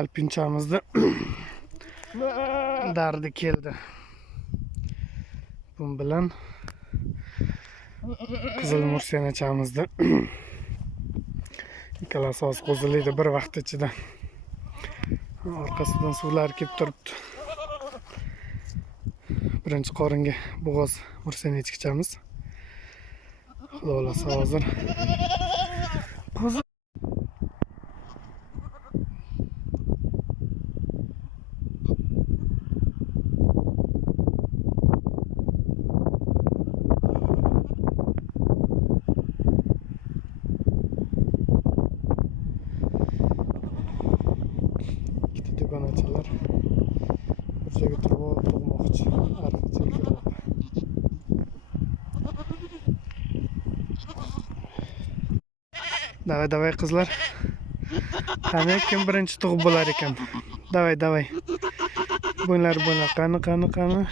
alpinchamizda dardi keldi. Bu bilan qizil mursenachamizda ikkalasi oz qo'zilaydi bir vaqt ichida. Orqasidan suvlar kelib turibdi. Birinchi qoringa bo'g'oz mursenachamiz. Xudo xolasa hozir Duganachalar bir joyga turib tug'moqchi. Davay qizlar. Qani kim birinchi tug'ib bo'lar ekan? Davay. Bunlar qani.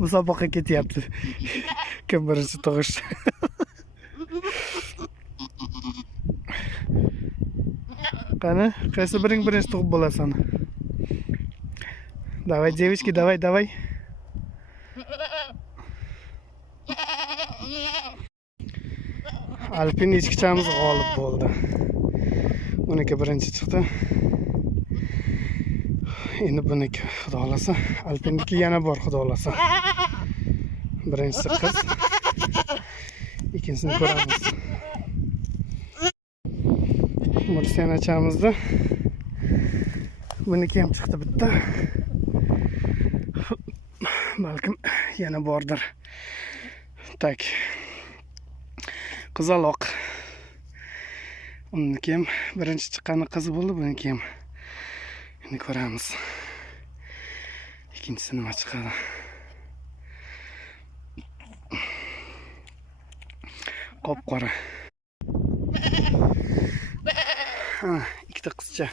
Musobaqa ketyapti. Kim birinchi tug'ish? Qani, qaysi biring birinchi tug'ib bo'lasan? Davay, девочки, davay. Alpin echkichamiz g'olib bo'ldi. Buniki birinchi chiqdi. Endi buniki xudo xolasa, Alpinniki yana bor xudo xolasa. Birinchisi qiz. Ikkinchisini ko'ramiz. Mursenachamizda buniki ham chiqdi bitta. Balkim yana bordir. Tak. Qizaloq. Uniki ham birinchi chiqqani qiz bo'ldi, buniki ham. Endi ko'ramiz. Ikkinchisi nima chiqadi? Qop-qora. Ikkita qizcha.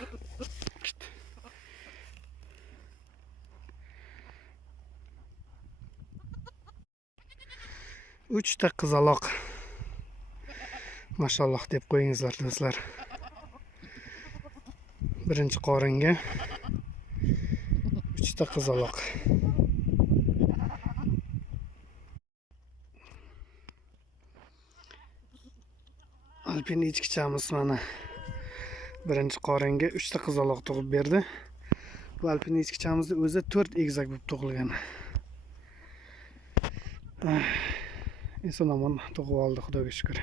Uchta qizaloq. Mashalloh deb qo'yingizlar do'stlar. Birinchi qoringa 3 ta qizaloq. Alpin echkichamiz mana birinchi qoringa 3 ta qizaloq tug'ib berdi. Bu alpin echkichamizni o'zi 4 egizak bo'lib tug'ilgan. Eson-omon tug'ib oldi, Xudoga shukr.